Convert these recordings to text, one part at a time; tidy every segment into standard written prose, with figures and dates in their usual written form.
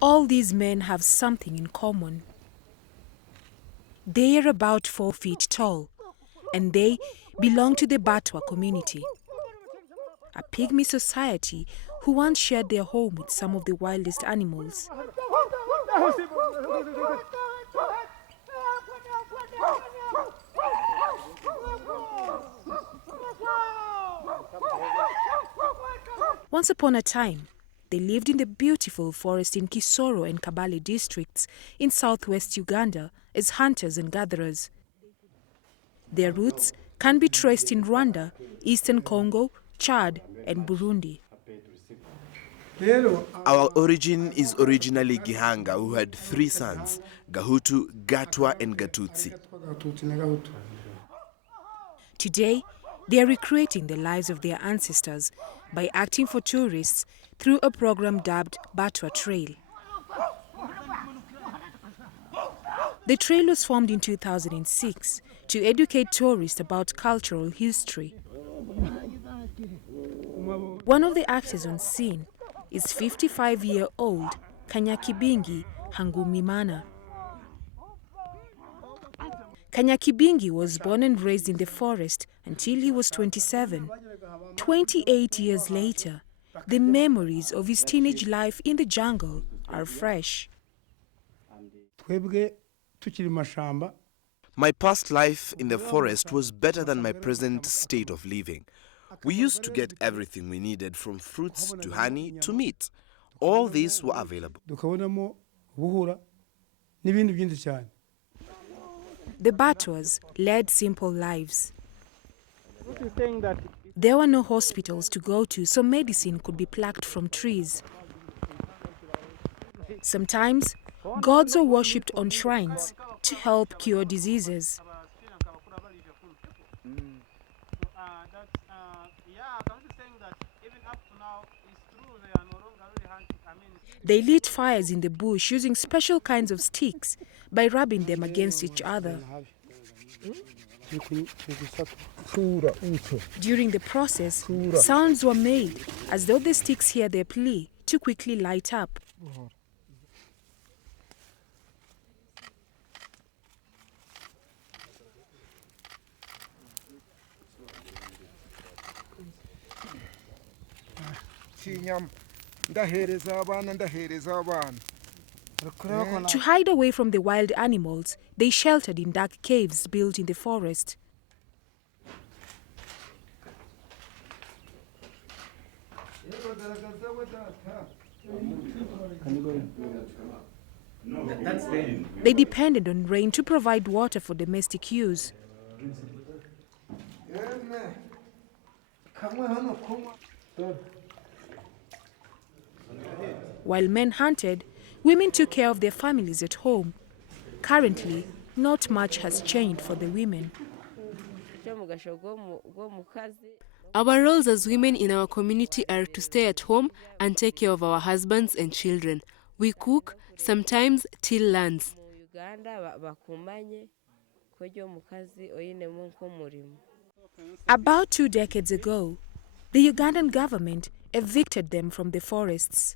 All these men have something in common. They are about 4 feet tall, and they belong to the Batwa community, a pygmy society who once shared their home with some of the wildest animals. Once upon a time, they lived in the beautiful forest in Kisoro and Kabale districts in southwest Uganda as hunters and gatherers. Their roots can be traced in Rwanda, Eastern Congo, Chad, and Burundi. Our origin is originally Gihanga, who had 3 sons, Gahutu, Gatwa, and Gatutsi. Today, they are recreating the lives of their ancestors by acting for tourists through a program dubbed Batwa Trail. The trail was formed in 2006 to educate tourists about cultural history. One of the actors on scene is 55-year-old Kanyakibingi Hangumimana. Kanyakibingi was born and raised in the forest until he was 27. 28 years later, the memories of his teenage life in the jungle are fresh. My past life in the forest was better than my present state of living. We used to get everything we needed, from fruits to honey to meat. All these were available. The Batwas led simple lives. There were no hospitals to go to, so medicine could be plucked from trees. Sometimes, gods were worshipped on shrines to help cure diseases. They lit fires in the bush using special kinds of sticks by rubbing them against each other. During the process, sounds were made as though the sticks hear their plea to quickly light up. To hide away from the wild animals, they sheltered in dark caves built in the forest. They depended on rain to provide water for domestic use. While men hunted, women took care of their families at home. Currently, not much has changed for the women. Our roles as women in our community are to stay at home and take care of our husbands and children. We cook, sometimes till lands. About 2 decades ago, the Ugandan government evicted them from the forests.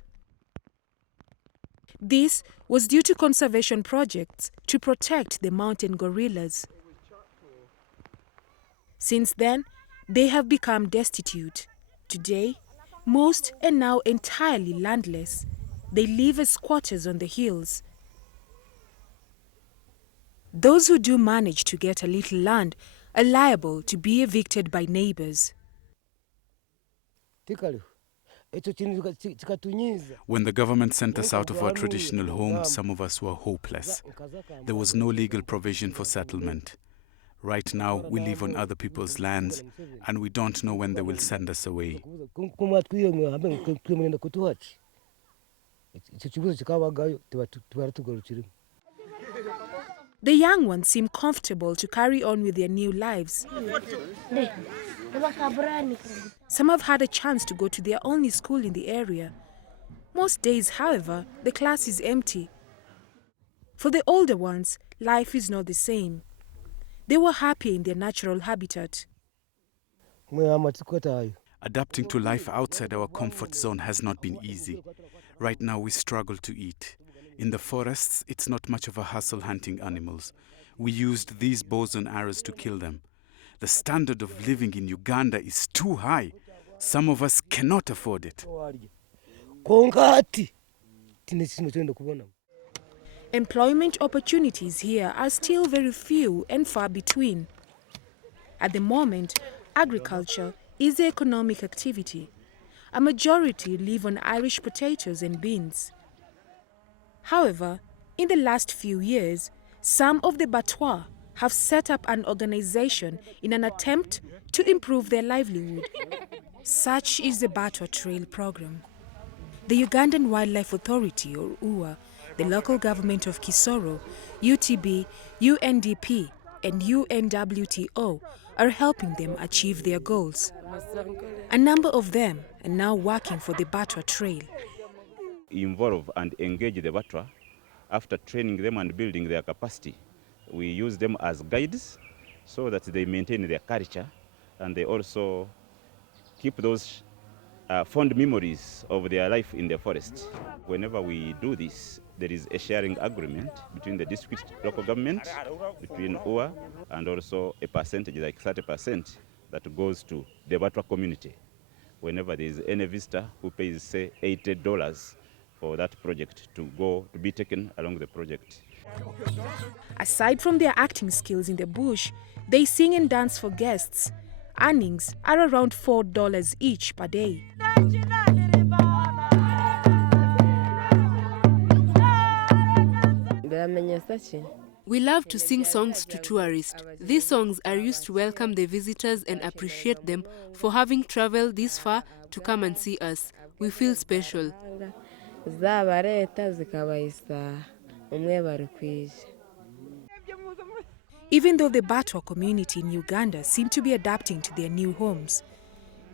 This was due to conservation projects to protect the mountain gorillas. Since then, they have become destitute. Today, most are now entirely landless. They live as squatters on the hills. Those who do manage to get a little land are liable to be evicted by neighbors. When the government sent us out of our traditional homes, some of us were hopeless. There was no legal provision for settlement. Right now, we live on other people's lands, and we don't know when they will send us away. The young ones seem comfortable to carry on with their new lives. Some have had a chance to go to their only school in the area. Most days, however, the class is empty. For the older ones, life is not the same. They were happy in their natural habitat. Adapting to life outside our comfort zone has not been easy. Right now we struggle to eat. In the forests, it's not much of a hassle hunting animals. We used these bows and arrows to kill them. The standard of living in Uganda is too high. Some of us cannot afford it. Employment opportunities here are still very few and far between. At the moment, agriculture is the economic activity. A majority live on Irish potatoes and beans. However, in the last few years, some of the Batwa have set up an organization in an attempt to improve their livelihood. Such is the Batwa Trail program. The Ugandan Wildlife Authority, or UWA, the local government of Kisoro, UTB, UNDP, and UNWTO are helping them achieve their goals. A number of them are now working for the Batwa Trail. Involve and engage the Batwa after training them and building their capacity. We use them as guides so that they maintain their culture and they also keep those fond memories of their life in the forest. Whenever we do this, there is a sharing agreement between the district local government, between UWA, and also a percentage, like 30%, that goes to the Batwa community. Whenever there is any visitor who pays, say, $80 for that project to be taken along the project. Aside from their acting skills in the bush, they sing and dance for guests. Earnings are around $4 each per day. We love to sing songs to tourists. These songs are used to welcome the visitors and appreciate them for having traveled this far to come and see us. We feel special. Even though the Batwa community in Uganda seem to be adapting to their new homes,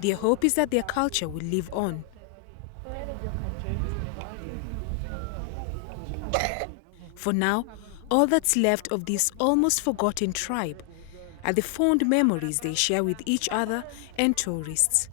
their hope is that their culture will live on. For now, all that's left of this almost forgotten tribe are the fond memories they share with each other and tourists.